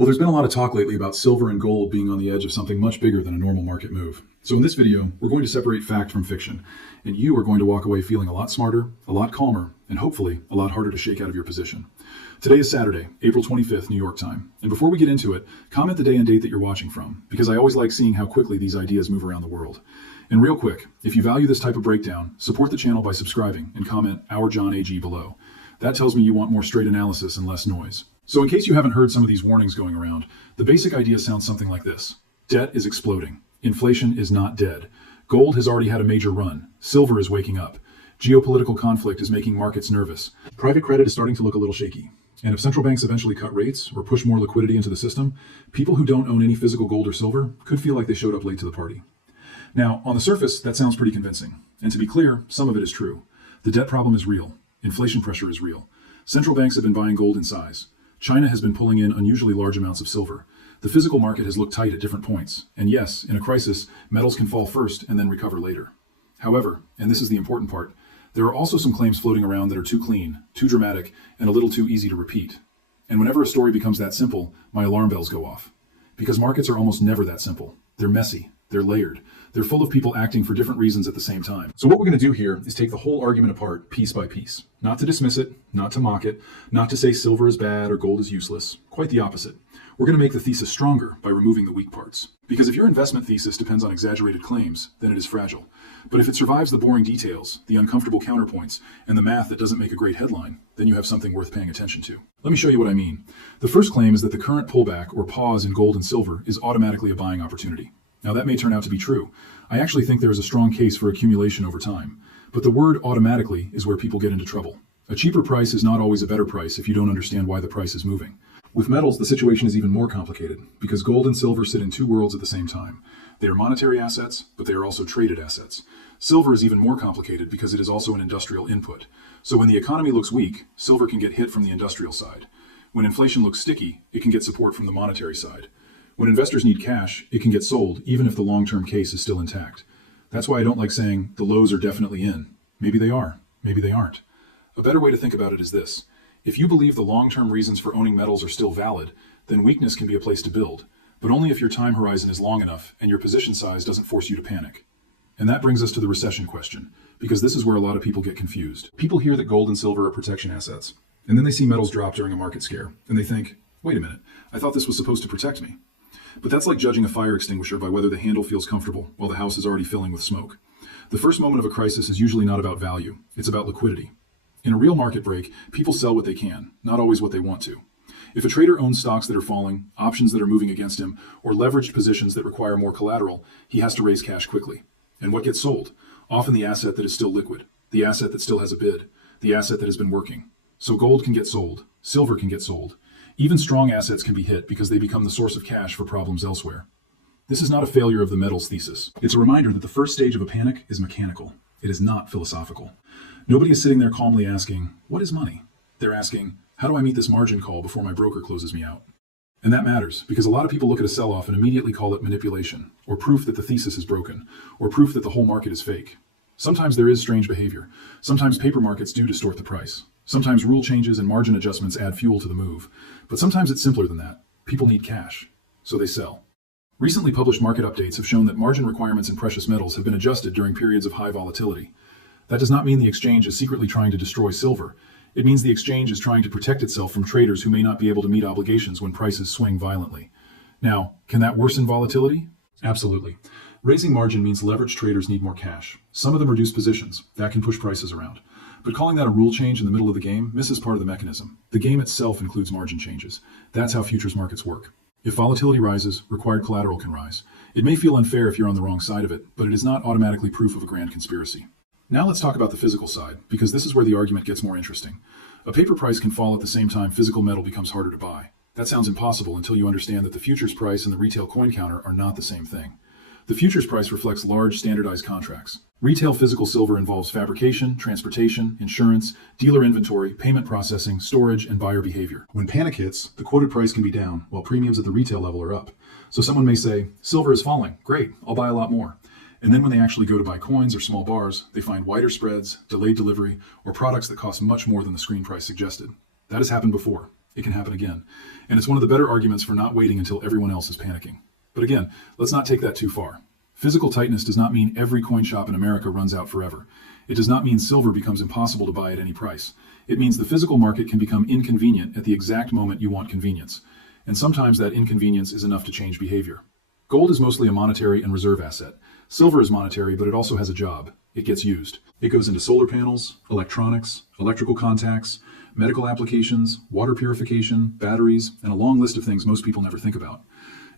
Well, there's been a lot of talk lately about silver and gold being on the edge of something much bigger than a normal market move. So in this video, we're going to separate fact from fiction, and you are going to walk away feeling a lot smarter, a lot calmer, and hopefully a lot harder to shake out of your position. Today is Saturday, April 25th, New York time. And before we get into it, comment the day and date that you're watching from, because I always like seeing how quickly these ideas move around the world. And real quick, if you value this type of breakdown, support the channel by subscribing and comment "Our John AG" below. That tells me you want more straight analysis and less noise. So in case you haven't heard some of these warnings going around, the basic idea sounds something like this. Debt is exploding. Inflation is not dead. Gold has already had a major run. Silver is waking up. Geopolitical conflict is making markets nervous. Private credit is starting to look a little shaky. And if central banks eventually cut rates or push more liquidity into the system, people who don't own any physical gold or silver could feel like they showed up late to the party. Now, on the surface, that sounds pretty convincing. And to be clear, some of it is true. The debt problem is real. Inflation pressure is real. Central banks have been buying gold in size. China has been pulling in unusually large amounts of silver. The physical market has looked tight at different points. And yes, in a crisis, metals can fall first and then recover later. However, and this is the important part, there are also some claims floating around that are too clean, too dramatic, and a little too easy to repeat. And whenever a story becomes that simple, my alarm bells go off. Because markets are almost never that simple. They're messy. They're layered. They're full of people acting for different reasons at the same time. So what we're going to do here is take the whole argument apart piece by piece. Not to dismiss it, not to mock it, not to say silver is bad or gold is useless. Quite the opposite. We're going to make the thesis stronger by removing the weak parts. Because if your investment thesis depends on exaggerated claims, then it is fragile. But if it survives the boring details, the uncomfortable counterpoints, and the math that doesn't make a great headline, then you have something worth paying attention to. Let me show you what I mean. The first claim is that the current pullback or pause in gold and silver is automatically a buying opportunity. Now that may turn out to be true. I actually think there is a strong case for accumulation over time. But the word automatically is where people get into trouble. A cheaper price is not always a better price if you don't understand why the price is moving. With metals, the situation is even more complicated because gold and silver sit in two worlds at the same time. They are monetary assets, but they are also traded assets. Silver is even more complicated because it is also an industrial input. So when the economy looks weak, silver can get hit from the industrial side. When inflation looks sticky, it can get support from the monetary side. When investors need cash, it can get sold even if the long-term case is still intact. That's why I don't like saying the lows are definitely in. Maybe they are, maybe they aren't. A better way to think about it is this. If you believe the long-term reasons for owning metals are still valid, then weakness can be a place to build, but only if your time horizon is long enough and your position size doesn't force you to panic. And that brings us to the recession question, because this is where a lot of people get confused. People hear that gold and silver are protection assets, and then they see metals drop during a market scare, and they think, wait a minute, I thought this was supposed to protect me. But that's like judging a fire extinguisher by whether the handle feels comfortable while the house is already filling with smoke. The first moment of a crisis is usually not about value, it's about liquidity. In a real market break, people sell what they can, not always what they want to. If a trader owns stocks that are falling, options that are moving against him, or leveraged positions that require more collateral, he has to raise cash quickly. And what gets sold? Often the asset that is still liquid, the asset that still has a bid, the asset that has been working. So gold can get sold, silver can get sold. Even strong assets can be hit because they become the source of cash for problems elsewhere. This is not a failure of the metals thesis. It's a reminder that the first stage of a panic is mechanical. It is not philosophical. Nobody is sitting there calmly asking, what is money? They're asking, how do I meet this margin call before my broker closes me out? And that matters because a lot of people look at a sell-off and immediately call it manipulation, or proof that the thesis is broken, or proof that the whole market is fake. Sometimes there is strange behavior. Sometimes paper markets do distort the price. Sometimes rule changes and margin adjustments add fuel to the move. But sometimes it's simpler than that. People need cash, so they sell. Recently published market updates have shown that margin requirements in precious metals have been adjusted during periods of high volatility. That does not mean the exchange is secretly trying to destroy silver. It means the exchange is trying to protect itself from traders who may not be able to meet obligations when prices swing violently. Now, can that worsen volatility? Absolutely. Raising margin means leveraged traders need more cash. Some of them reduce positions. That can push prices around. But calling that a rule change in the middle of the game misses part of the mechanism. The game itself includes margin changes. That's how futures markets work. If volatility rises, required collateral can rise. It may feel unfair if you're on the wrong side of it, but it is not automatically proof of a grand conspiracy. Now let's talk about the physical side, because this is where the argument gets more interesting. A paper price can fall at the same time physical metal becomes harder to buy. That sounds impossible until you understand that the futures price and the retail coin counter are not the same thing. The futures price reflects large standardized contracts. Retail physical silver involves fabrication, transportation, insurance, dealer inventory, payment processing, storage, and buyer behavior. When panic hits, the quoted price can be down, while premiums at the retail level are up. So someone may say, silver is falling, great, I'll buy a lot more. And then when they actually go to buy coins or small bars, they find wider spreads, delayed delivery, or products that cost much more than the screen price suggested. That has happened before. it can happen again. And it's one of the better arguments for not waiting until everyone else is panicking. But again, let's not take that too far. Physical tightness does not mean every coin shop in America runs out forever. It does not mean silver becomes impossible to buy at any price. It means the physical market can become inconvenient at the exact moment you want convenience. And sometimes that inconvenience is enough to change behavior. Gold is mostly a monetary and reserve asset. Silver is monetary, but it also has a job. It gets used. It goes into solar panels, electronics, electrical contacts, medical applications, water purification, batteries, and a long list of things most people never think about.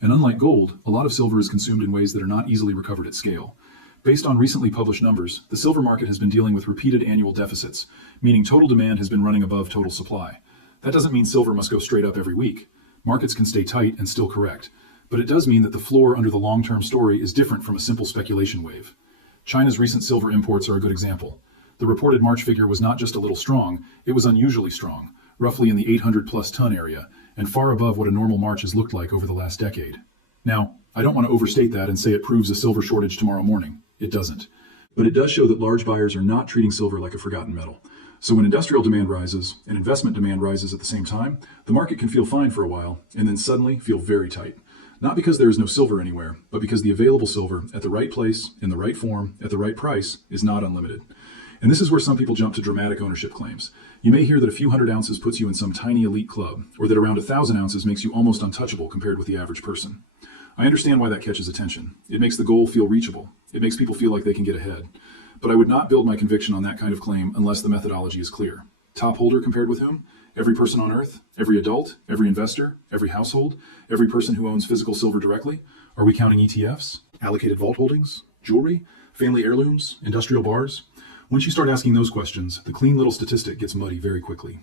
And unlike gold, a lot of silver is consumed in ways that are not easily recovered at scale. Based on recently published numbers, the silver market has been dealing with repeated annual deficits, meaning total demand has been running above total supply. That doesn't mean silver must go straight up every week. Markets can stay tight and still correct. But it does mean that the floor under the long-term story is different from a simple speculation wave. China's recent silver imports are a good example. The reported March figure was not just a little strong, it was unusually strong, roughly in the 800-plus ton area, and far above what a normal March has looked like over the last decade. Now, I don't want to overstate that and say it proves a silver shortage tomorrow morning. It doesn't. But it does show that large buyers are not treating silver like a forgotten metal. So when industrial demand rises and investment demand rises at the same time, the market can feel fine for a while and then suddenly feel very tight. Not because there is no silver anywhere, but because the available silver at the right place, in the right form, at the right price is not unlimited. And this is where some people jump to dramatic ownership claims. You may hear that a few hundred ounces puts you in some tiny elite club, or that around 1,000 ounces makes you almost untouchable compared with the average person. I understand why that catches attention. It makes the goal feel reachable. It makes people feel like they can get ahead. But I would not build my conviction on that kind of claim unless the methodology is clear. Top holder compared with whom? Every person on earth? Every adult? Every investor? Every household? Every person who owns physical silver directly? Are we counting ETFs? Allocated vault holdings? Jewelry? Family heirlooms? Industrial bars? Once you start asking those questions, the clean little statistic gets muddy very quickly.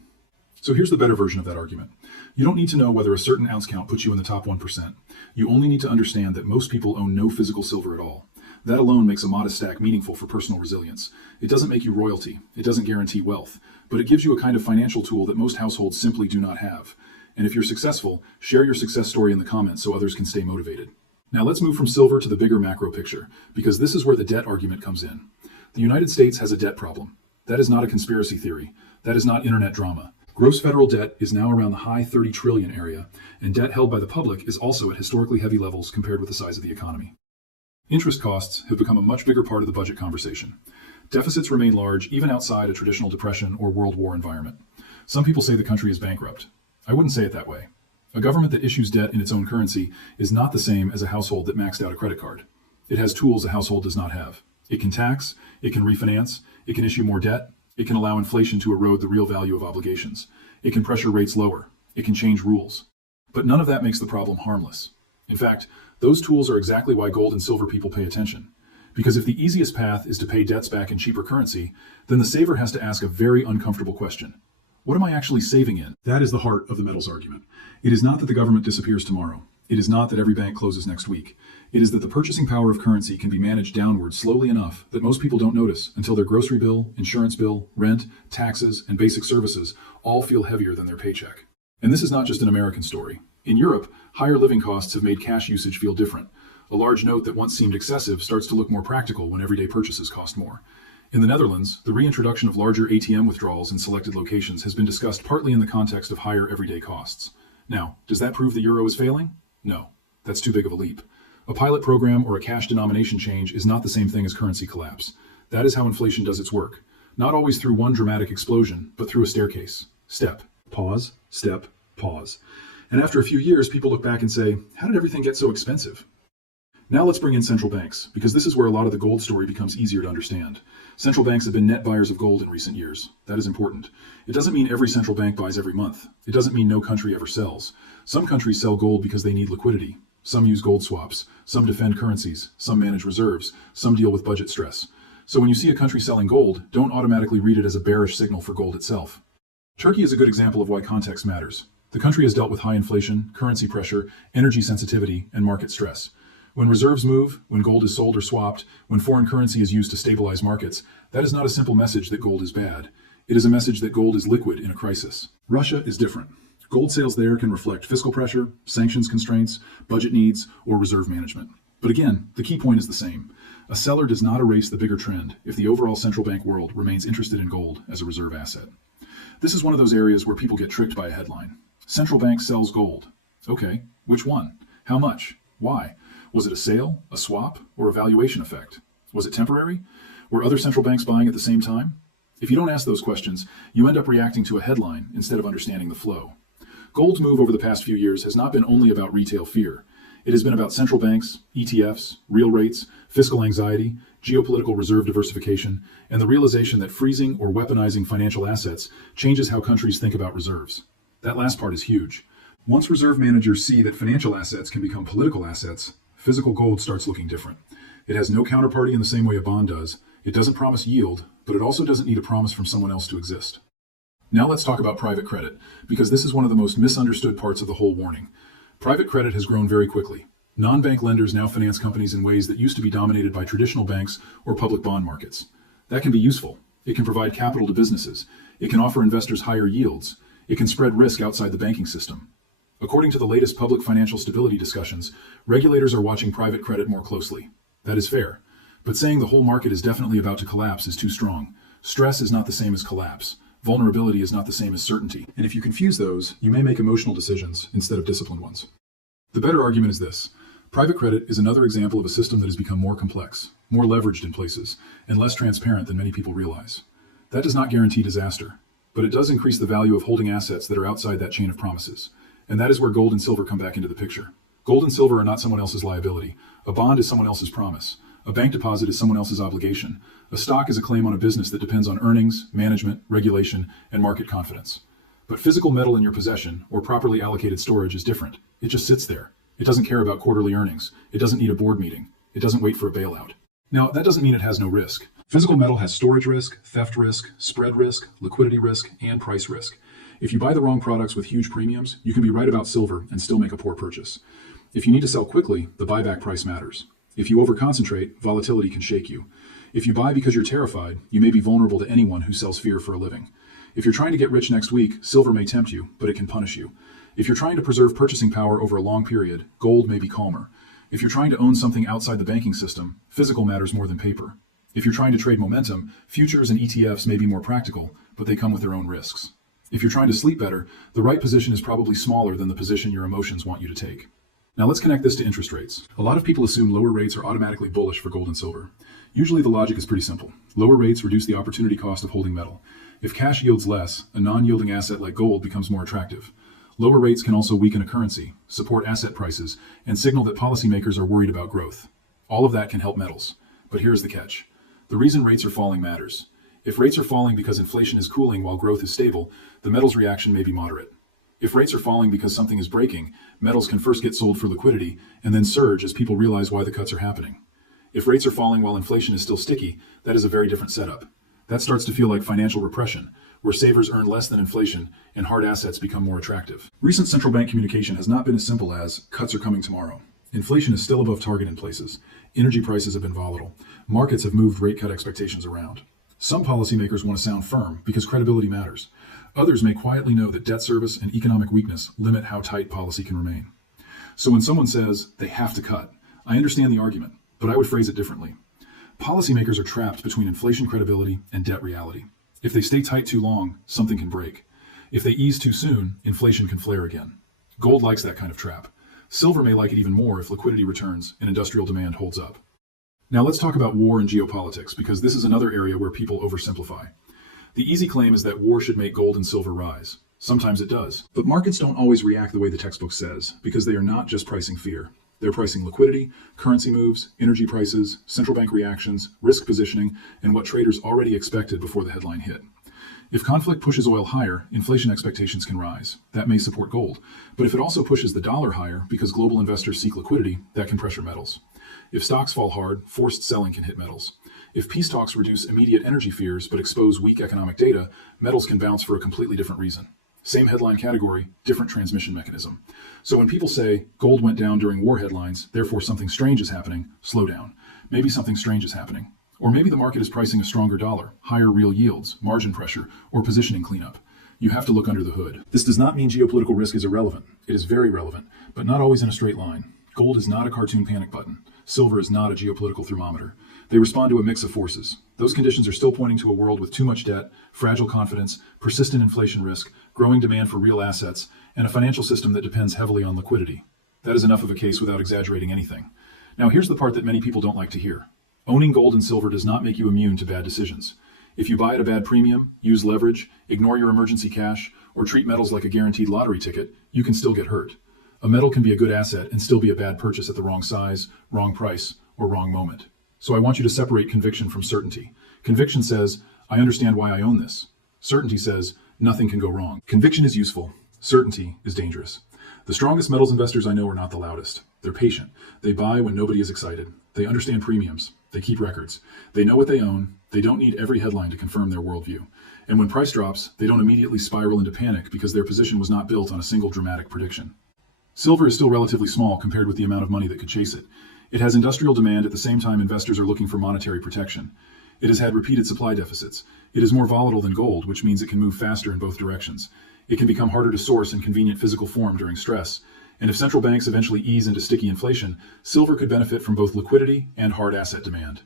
So here's the better version of that argument. You don't need to know whether a certain ounce count puts you in the top 1%. You only need to understand that most people own no physical silver at all. That alone makes a modest stack meaningful for personal resilience. It doesn't make you royalty. It doesn't guarantee wealth. But it gives you a kind of financial tool that most households simply do not have. And if you're successful, share your success story in the comments so others can stay motivated. Now let's move from silver to the bigger macro picture, because this is where the debt argument comes in. The United States has a debt problem. That is not a conspiracy theory. That is not internet drama. Gross federal debt is now around the high 30 trillion area, and debt held by the public is also at historically heavy levels compared with the size of the economy. Interest costs have become a much bigger part of the budget conversation. Deficits remain large even outside a traditional depression or World War environment. Some people say the country is bankrupt. I wouldn't say it that way. A government that issues debt in its own currency is not the same as a household that maxed out a credit card. It has tools a household does not have. It can tax, it can refinance, it can issue more debt, it can allow inflation to erode the real value of obligations. It can pressure rates lower. It can change rules. But none of that makes the problem harmless. In fact, those tools are exactly why gold and silver people pay attention. Because if the easiest path is to pay debts back in cheaper currency, then the saver has to ask a very uncomfortable question. What am I actually saving in? That is the heart of the metals argument. It is not that the government disappears tomorrow. It is not that every bank closes next week. It is that the purchasing power of currency can be managed downward slowly enough that most people don't notice until their grocery bill, insurance bill, rent, taxes, and basic services all feel heavier than their paycheck. And this is not just an American story. In Europe, higher living costs have made cash usage feel different. A large note that once seemed excessive starts to look more practical when everyday purchases cost more. In the Netherlands, the reintroduction of larger ATM withdrawals in selected locations has been discussed partly in the context of higher everyday costs. Now, does that prove the euro is failing? No, that's too big of a leap. A pilot program or a cash denomination change is not the same thing as currency collapse. That is how inflation does its work. Not always through one dramatic explosion, but through a staircase. Step, pause, step, pause. And after a few years, people look back and say, how did everything get so expensive? Now let's bring in central banks, because this is where a lot of the gold story becomes easier to understand. Central banks have been net buyers of gold in recent years. That is important. It doesn't mean every central bank buys every month. It doesn't mean no country ever sells. Some countries sell gold because they need liquidity. Some use gold swaps. Some defend currencies. Some manage reserves. Some deal with budget stress. So when you see a country selling gold, don't automatically read it as a bearish signal for gold itself. Turkey is a good example of why context matters. The country has dealt with high inflation, currency pressure, energy sensitivity, and market stress. When reserves move, when gold is sold or swapped, when foreign currency is used to stabilize markets, that is not a simple message that gold is bad. It is a message that gold is liquid in a crisis. Russia is different. Gold sales there can reflect fiscal pressure, sanctions constraints, budget needs, or reserve management. But again, the key point is the same. A seller does not erase the bigger trend if the overall central bank world remains interested in gold as a reserve asset. This is one of those areas where people get tricked by a headline. Central bank sells gold. Okay, which one? How much? Why? Was it a sale, a swap, or a valuation effect? Was it temporary? Were other central banks buying at the same time? If you don't ask those questions, you end up reacting to a headline instead of understanding the flow. Gold's move over the past few years has not been only about retail fear. It has been about central banks, ETFs, real rates, fiscal anxiety, geopolitical reserve diversification, and the realization that freezing or weaponizing financial assets changes how countries think about reserves. That last part is huge. Once reserve managers see that financial assets can become political assets, physical gold starts looking different. It has no counterparty in the same way a bond does. It doesn't promise yield, but it also doesn't need a promise from someone else to exist. Now let's talk about private credit, because this is one of the most misunderstood parts of the whole warning. Private credit has grown very quickly. Non-bank lenders now finance companies in ways that used to be dominated by traditional banks or public bond markets. That can be useful. It can provide capital to businesses. It can offer investors higher yields. It can spread risk outside the banking system. According to the latest public financial stability discussions, regulators are watching private credit more closely. That is fair. But saying the whole market is definitely about to collapse is too strong. Stress is not the same as collapse. Vulnerability is not the same as certainty. And if you confuse those, you may make emotional decisions instead of disciplined ones. The better argument is this. Private credit is another example of a system that has become more complex, more leveraged in places, and less transparent than many people realize. That does not guarantee disaster, but it does increase the value of holding assets that are outside that chain of promises. And that is where gold and silver come back into the picture. Gold and silver are not someone else's liability. A bond is someone else's promise. A bank deposit is someone else's obligation. A stock is a claim on a business that depends on earnings, management, regulation, and market confidence. But physical metal in your possession, or properly allocated storage, is different. It just sits there. It doesn't care about quarterly earnings. It doesn't need a board meeting. It doesn't wait for a bailout. Now, that doesn't mean it has no risk. Physical metal has storage risk, theft risk, spread risk, liquidity risk, and price risk. If you buy the wrong products with huge premiums, you can be right about silver and still make a poor purchase. If you need to sell quickly, the buyback price matters. If you overconcentrate, volatility can shake you. If you buy because you're terrified, you may be vulnerable to anyone who sells fear for a living. If you're trying to get rich next week, silver may tempt you, but it can punish you. If you're trying to preserve purchasing power over a long period, gold may be calmer. If you're trying to own something outside the banking system, physical matters more than paper. If you're trying to trade momentum, futures and ETFs may be more practical, but they come with their own risks. If you're trying to sleep better, the right position is probably smaller than the position your emotions want you to take. Now let's connect this to interest rates. A lot of people assume lower rates are automatically bullish for gold and silver. Usually the logic is pretty simple. Lower rates reduce the opportunity cost of holding metal. If cash yields less, a non-yielding asset like gold becomes more attractive. Lower rates can also weaken a currency, support asset prices, and signal that policymakers are worried about growth. All of that can help metals. But here's the catch. The reason rates are falling matters. If rates are falling because inflation is cooling while growth is stable, the metals reaction may be moderate. If rates are falling because something is breaking, metals can first get sold for liquidity and then surge as people realize why the cuts are happening. If rates are falling while inflation is still sticky, that is a very different setup. That starts to feel like financial repression, where savers earn less than inflation and hard assets become more attractive. Recent central bank communication has not been as simple as cuts are coming tomorrow. Inflation is still above target in places. Energy prices have been volatile. Markets have moved rate cut expectations around. Some policymakers want to sound firm because credibility matters. Others may quietly know that debt service and economic weakness limit how tight policy can remain. So when someone says they have to cut, I understand the argument, but I would phrase it differently. Policymakers are trapped between inflation credibility and debt reality. If they stay tight too long, something can break. If they ease too soon, inflation can flare again. Gold likes that kind of trap. Silver may like it even more if liquidity returns and industrial demand holds up. Now let's talk about war and geopolitics, because this is another area where people oversimplify. The easy claim is that war should make gold and silver rise. Sometimes it does. But markets don't always react the way the textbook says, because they are not just pricing fear. They're pricing liquidity, currency moves, energy prices, central bank reactions, risk positioning, and what traders already expected before the headline hit. If conflict pushes oil higher, inflation expectations can rise. That may support gold. But if it also pushes the dollar higher because global investors seek liquidity, that can pressure metals. If stocks fall hard, forced selling can hit metals. If peace talks reduce immediate energy fears but expose weak economic data, metals can bounce for a completely different reason. Same headline category, different transmission mechanism. So when people say gold went down during war headlines, therefore something strange is happening, slow down. Maybe something strange is happening. Or maybe the market is pricing a stronger dollar, higher real yields, margin pressure, or positioning cleanup. You have to look under the hood. This does not mean geopolitical risk is irrelevant. It is very relevant, but not always in a straight line. Gold is not a cartoon panic button. Silver is not a geopolitical thermometer. They respond to a mix of forces. Those conditions are still pointing to a world with too much debt, fragile confidence, persistent inflation risk, growing demand for real assets, and a financial system that depends heavily on liquidity. That is enough of a case without exaggerating anything. Now here's the part that many people don't like to hear. Owning gold and silver does not make you immune to bad decisions. If you buy at a bad premium, use leverage, ignore your emergency cash, or treat metals like a guaranteed lottery ticket, you can still get hurt. A metal can be a good asset and still be a bad purchase at the wrong size, wrong price, or wrong moment. So I want you to separate conviction from certainty. Conviction says, I understand why I own this. Certainty says, nothing can go wrong. Conviction is useful. Certainty is dangerous. The strongest metals investors I know are not the loudest. They're patient. They buy when nobody is excited. They understand premiums. They keep records. They know what they own. They don't need every headline to confirm their worldview. And when price drops, they don't immediately spiral into panic because their position was not built on a single dramatic prediction. Silver is still relatively small compared with the amount of money that could chase it. It has industrial demand at the same time investors are looking for monetary protection. It has had repeated supply deficits. It is more volatile than gold, which means it can move faster in both directions. It can become harder to source in convenient physical form during stress. And if central banks eventually ease into sticky inflation, silver could benefit from both liquidity and hard asset demand.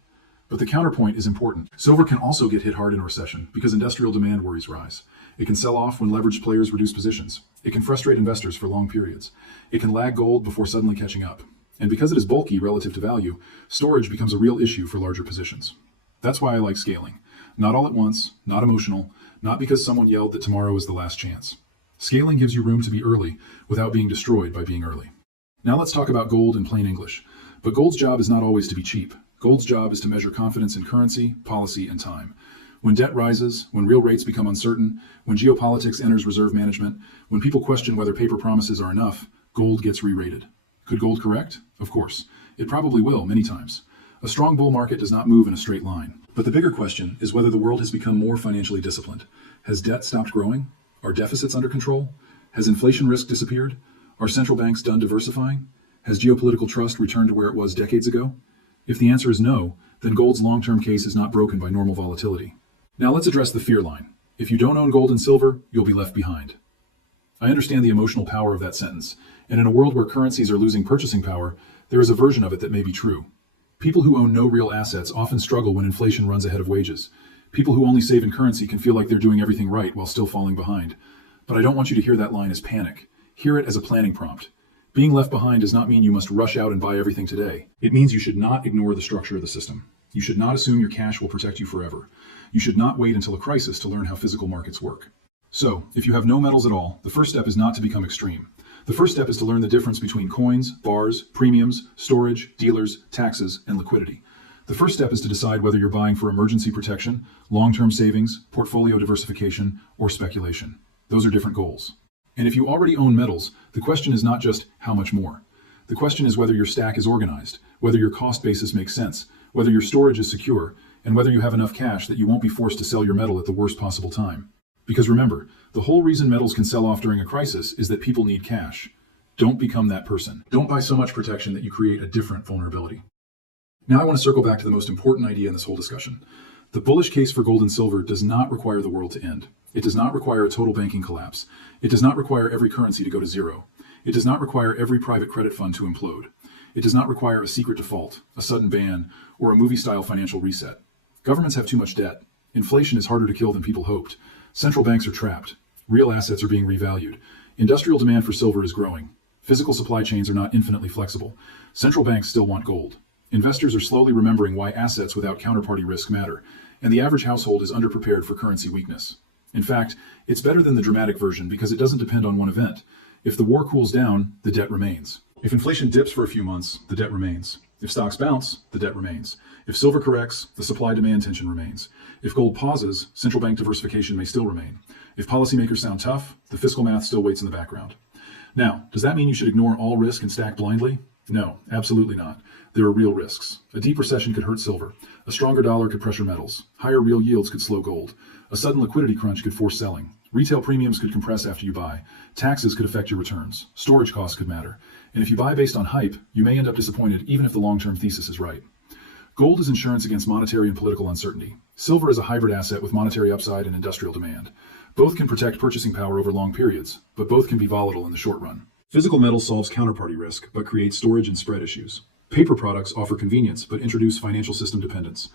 But the counterpoint is important. Silver can also get hit hard in a recession because industrial demand worries rise. It can sell off when leveraged players reduce positions. It can frustrate investors for long periods. It can lag gold before suddenly catching up. And because it is bulky relative to value, storage becomes a real issue for larger positions. That's why I like scaling. Not all at once, not emotional, not because someone yelled that tomorrow is the last chance. Scaling gives you room to be early without being destroyed by being early. Now let's talk about gold in plain English. But gold's job is not always to be cheap. Gold's job is to measure confidence in currency, policy, and time. When debt rises, when real rates become uncertain, when geopolitics enters reserve management, when people question whether paper promises are enough, gold gets re-rated. Could gold correct? Of course. It probably will, many times. A strong bull market does not move in a straight line. But the bigger question is whether the world has become more financially disciplined. Has debt stopped growing? Are deficits under control? Has inflation risk disappeared? Are central banks done diversifying? Has geopolitical trust returned to where it was decades ago? If the answer is no, then gold's long-term case is not broken by normal volatility. Now let's address the fear line. If you don't own gold and silver, you'll be left behind. I understand the emotional power of that sentence, and in a world where currencies are losing purchasing power, there is a version of it that may be true. People who own no real assets often struggle when inflation runs ahead of wages. People who only save in currency can feel like they're doing everything right while still falling behind. But I don't want you to hear that line as panic. Hear it as a planning prompt. Being left behind does not mean you must rush out and buy everything today. It means you should not ignore the structure of the system. You should not assume your cash will protect you forever. You should not wait until a crisis to learn how physical markets work. So, if you have no metals at all, the first step is not to become extreme. The first step is to learn the difference between coins, bars, premiums, storage, dealers, taxes, and liquidity. The first step is to decide whether you're buying for emergency protection, long-term savings, portfolio diversification, or speculation. Those are different goals. And if you already own metals, the question is not just how much more. The question is whether your stack is organized, whether your cost basis makes sense, whether your storage is secure, and whether you have enough cash that you won't be forced to sell your metal at the worst possible time. Because remember, the whole reason metals can sell off during a crisis is that people need cash. Don't become that person. Don't buy so much protection that you create a different vulnerability. Now I want to circle back to the most important idea in this whole discussion. The bullish case for gold and silver does not require the world to end. It does not require a total banking collapse. It does not require every currency to go to zero. It does not require every private credit fund to implode. It does not require a secret default, a sudden ban, or a movie-style financial reset. Governments have too much debt. Inflation is harder to kill than people hoped. Central banks are trapped. Real assets are being revalued. Industrial demand for silver is growing. Physical supply chains are not infinitely flexible. Central banks still want gold. Investors are slowly remembering why assets without counterparty risk matter, and the average household is underprepared for currency weakness. In fact, it's better than the dramatic version because it doesn't depend on one event. If the war cools down, the debt remains. If inflation dips for a few months, the debt remains. If stocks bounce, the debt remains. If silver corrects, the supply-demand tension remains. If gold pauses, central bank diversification may still remain. If policymakers sound tough, the fiscal math still waits in the background. Now, does that mean you should ignore all risk and stack blindly? No, absolutely not. There are real risks. A deep recession could hurt silver. A stronger dollar could pressure metals. Higher real yields could slow gold. A sudden liquidity crunch could force selling. Retail premiums could compress after you buy. Taxes could affect your returns. Storage costs could matter. And if you buy based on hype, you may end up disappointed even if the long-term thesis is right. Gold is insurance against monetary and political uncertainty. Silver is a hybrid asset with monetary upside and industrial demand. Both can protect purchasing power over long periods, but both can be volatile in the short run. Physical metal solves counterparty risk, but creates storage and spread issues. Paper products offer convenience but introduce financial system dependence.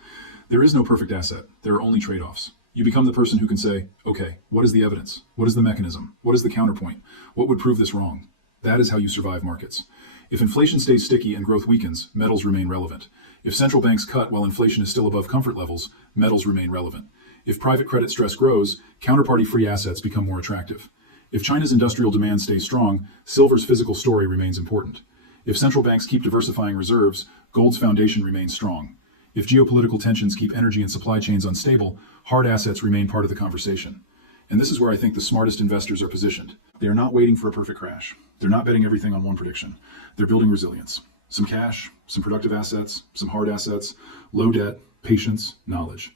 There is no perfect asset. There are only trade-offs. You become the person who can say, okay, what is the evidence? What is the mechanism? What is the counterpoint? What would prove this wrong? That is how you survive markets. If inflation stays sticky and growth weakens, metals remain relevant. If central banks cut while inflation is still above comfort levels, metals remain relevant. If private credit stress grows, counterparty-free assets become more attractive. If China's industrial demand stays strong, silver's physical story remains important. If central banks keep diversifying reserves, gold's foundation remains strong. If geopolitical tensions keep energy and supply chains unstable, hard assets remain part of the conversation. And this is where I think the smartest investors are positioned. They are not waiting for a perfect crash. They're not betting everything on one prediction. They're building resilience. Some cash, some productive assets, some hard assets, low debt, patience, knowledge.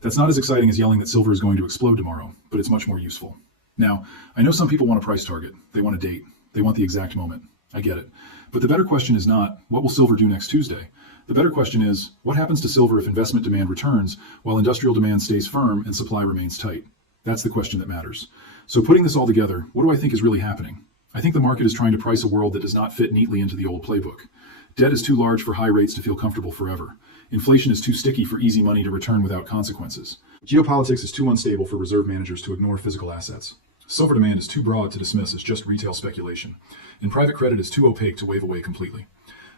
That's not as exciting as yelling that silver is going to explode tomorrow, but it's much more useful. Now, I know some people want a price target. They want a date. They want the exact moment. I get it. But the better question is not, what will silver do next Tuesday? The better question is, what happens to silver if investment demand returns while industrial demand stays firm and supply remains tight? That's the question that matters. So putting this all together, what do I think is really happening? I think the market is trying to price a world that does not fit neatly into the old playbook. Debt is too large for high rates to feel comfortable forever. Inflation is too sticky for easy money to return without consequences. Geopolitics is too unstable for reserve managers to ignore physical assets. Silver demand is too broad to dismiss as just retail speculation. And private credit is too opaque to wave away completely.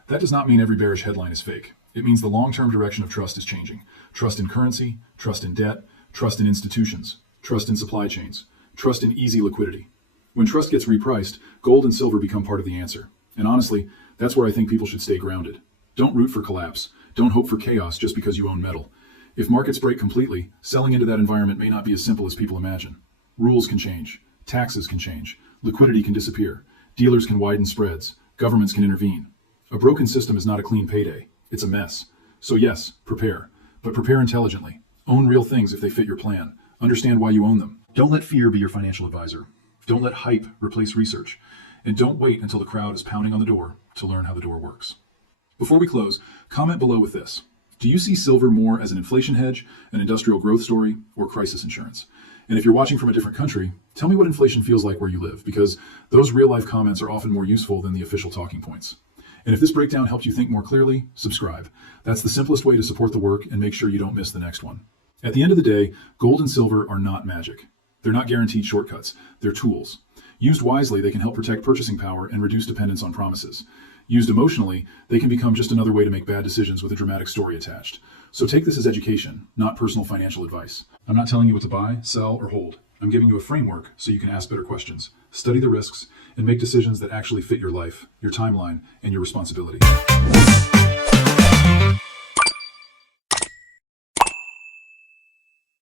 That does not mean every bearish headline is fake. It means the long-term direction of trust is changing. Trust in currency, trust in debt, trust in institutions, trust in supply chains, trust in easy liquidity. When trust gets repriced, gold and silver become part of the answer. And honestly, that's where I think people should stay grounded. Don't root for collapse. Don't hope for chaos just because you own metal. If markets break completely, selling into that environment may not be as simple as people imagine. Rules can change. Taxes can change. Liquidity can disappear. Dealers can widen spreads. Governments can intervene. A broken system is not a clean payday. It's a mess. So yes, prepare. But prepare intelligently. Own real things if they fit your plan. Understand why you own them. Don't let fear be your financial advisor. Don't let hype replace research. And don't wait until the crowd is pounding on the door to learn how the door works. Before we close, comment below with this. Do you see silver more as an inflation hedge, an industrial growth story, or crisis insurance? And if you're watching from a different country, tell me what inflation feels like where you live, because those real-life comments are often more useful than the official talking points. And if this breakdown helped you think more clearly, subscribe. That's the simplest way to support the work and make sure you don't miss the next one. At the end of the day, gold and silver are not magic. They're not guaranteed shortcuts. They're tools. Used wisely, they can help protect purchasing power and reduce dependence on promises. Used emotionally, they can become just another way to make bad decisions with a dramatic story attached. So take this as education, not personal financial advice. I'm not telling you what to buy, sell, or hold. I'm giving you a framework so you can ask better questions, study the risks, and make decisions that actually fit your life, your timeline, and your responsibility.